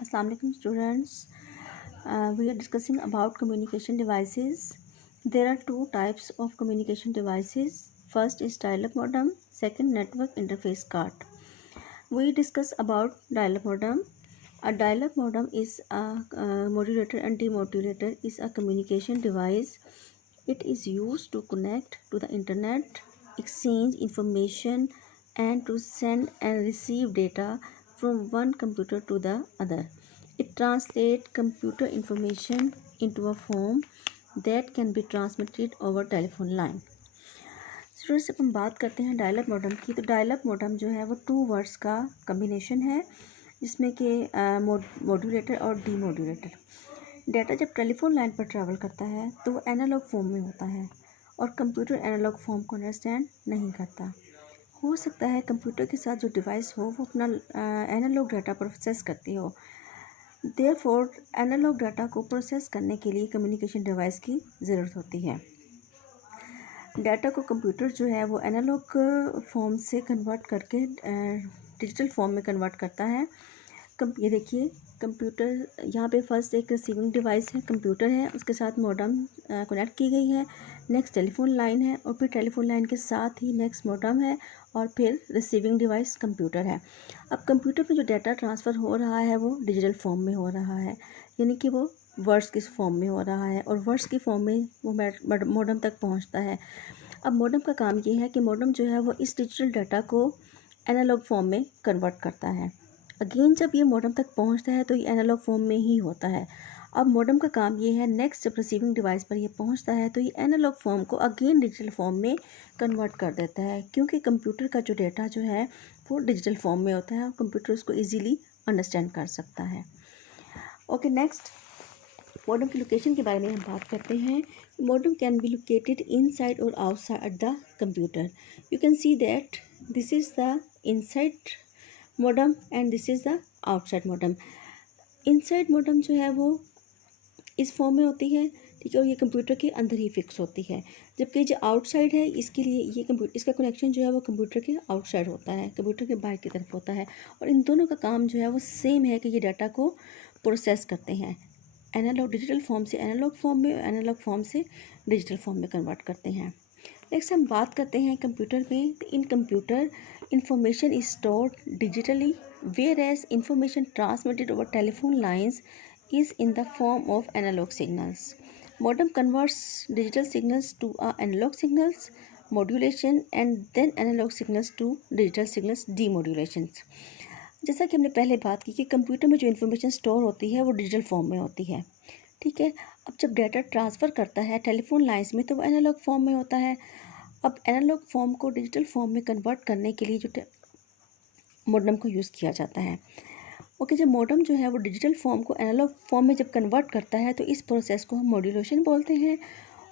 Assalamu alaikum students. We are discussing about communication devices. There are two types of communication devices. First is dial-up modem. Second, network interface card. We discuss about dial-up modem. A dial-up modem is a modulator and demodulator is a communication device. It is used to connect to the internet, exchange information, and to send and receive data from one computer to the other. It translates computer information into a form that can be transmitted over telephone line. Students, जब हम बात करते हैं dial up modem की, तो dial up modem जो है वो 2 वर्ड्स का कम्बिनेशन है, जिसमें कि मॉड्यूलेटर और डीमॉड्यूलेटर। डाटा जब टेलीफोन लाइन पर ट्रैवल करता है तो वो एनालॉग फॉर्म में होता है और कंप्यूटर एनालॉग फॉर्म को अंडरस्टैंड नहीं करता। हो सकता है कंप्यूटर के साथ जो डिवाइस हो वो अपना एनालॉग डाटा प्रोसेस करती हो। देयरफॉर एनालॉग डाटा को प्रोसेस करने के लिए कम्युनिकेशन डिवाइस की ज़रूरत होती है। डाटा को कंप्यूटर जो है वो एनालॉग फॉर्म से कन्वर्ट करके डिजिटल फॉर्म में कन्वर्ट करता है। ये देखिए कंप्यूटर, यहाँ पे फर्स्ट एक रिसीविंग डिवाइस है, कंप्यूटर है, उसके साथ मॉडेम कनेक्ट की गई है। नेक्स्ट टेलीफोन लाइन है और फिर टेलीफोन लाइन के साथ ही नेक्स्ट मॉडेम है और फिर रिसीविंग डिवाइस कंप्यूटर है। अब कंप्यूटर में जो डाटा ट्रांसफ़र हो रहा है वो डिजिटल फॉर्म में हो रहा है, यानी कि वो वर्ड्स की फॉर्म में हो रहा है और वर्ड्स की फॉर्म में वो मॉडेम तक पहुंचता है। अब मॉडेम का काम ये है कि मॉडेम जो है वो इस डिजिटल डाटा को एनालॉग फॉर्म में कन्वर्ट करता है। अगेन जब ये मॉडेम तक पहुंचता है तो ये एनालॉग फॉर्म में ही होता है। अब मॉडेम का काम ये है, नेक्स्ट जब रिसीविंग डिवाइस पर ये पहुंचता है तो ये एनालॉग फॉर्म को अगेन डिजिटल फॉर्म में कन्वर्ट कर देता है, क्योंकि कंप्यूटर का जो डाटा जो है वो डिजिटल फॉर्म में होता है और कंप्यूटर उसको ईजीली अंडरस्टैंड कर सकता है। ओके, नेक्स्ट मॉडेम की लोकेशन के बारे में हम बात करते हैं। Modem can be located inside और outside the computer. You can see that this is the inside modem and this is the outside modem. Inside modem जो है वो इस फॉर्म में होती है, ठीक है, और ये कंप्यूटर के अंदर ही फिक्स होती है। जबकि जो आउटसाइड है, इसके लिए ये कंप्यूटर, इसका कनेक्शन जो है वो कंप्यूटर के आउटसाइड होता है, कंप्यूटर के बाहर की तरफ होता है। और इन दोनों का काम जो है वो सेम है कि ये डाटा को प्रोसेस करते हैं, एनालॉग डिजिटल फॉर्म से एनालॉग फॉर्म में, एनालॉग फॉर्म से डिजिटल फॉर्म में कन्वर्ट करते हैं। नेक्स्ट हम बात करते हैं कंप्यूटर में। In computer information is stored digitally, whereas information transmitted over telephone lines is in the form of analog signals. Modem converts digital signals to analog signals, modulation, and then analog signals to digital signals, demodulations. जैसा कि हमने पहले बात की कि computer में जो information store होती है वो डिजिटल फॉर्म में होती है, ठीक है। अब जब डाटा ट्रांसफ़र करता है टेलीफोन लाइन्स में तो वो एनालॉग फॉर्म में होता है। अब एनालॉग फॉर्म को डिजिटल फॉर्म में कन्वर्ट करने के लिए जो मॉडेम को यूज़ किया जाता है। ओके, जब मॉडेम जो है वो डिजिटल फॉर्म को एनालॉग फॉर्म में जब कन्वर्ट करता है तो इस प्रोसेस को हम मॉड्यूलेशन बोलते हैं।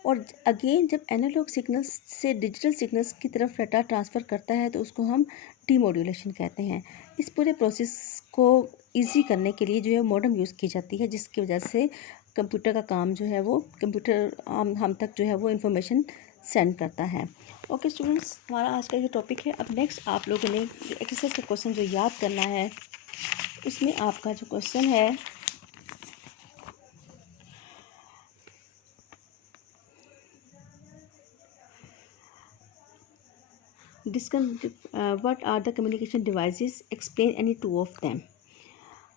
और अगेन जब एनालॉग सिग्नल्स से डिजिटल सिग्नल्स की तरफ डाटा ट्रांसफ़र करता है तो उसको हम डीमॉड्यूलेशन कहते हैं। इस पूरे प्रोसेस को ईजी करने के लिए जो है मॉडेम यूज़ की जाती है, जिसकी वजह से कंप्यूटर का काम जो है वो कंप्यूटर हम तक जो है वो इन्फॉर्मेशन सेंड करता है। ओके स्टूडेंट्स, हमारा आज का ये टॉपिक है। अब नेक्स्ट आप लोगों ने एक्सरसाइज का क्वेश्चन जो याद करना है, उसमें आपका जो क्वेश्चन है what are the communication devices, explain any 2 of them.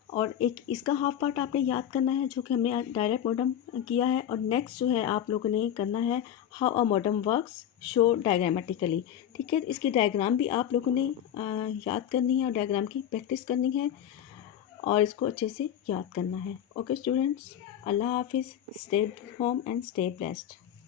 और एक इसका हाफ पार्ट आपने याद करना है जो कि हमने डायरेक्ट मॉडेम किया है। और नेक्स्ट जो है आप लोगों ने करना है how a modem works, show diagrammatically, ठीक है। इसकी डायग्राम भी आप लोगों ने याद करनी है और डायग्राम की प्रैक्टिस करनी है और इसको अच्छे से याद करना है। ओके स्टूडेंट्स, अल्लाह हाफिज़, stay home and stay blessed.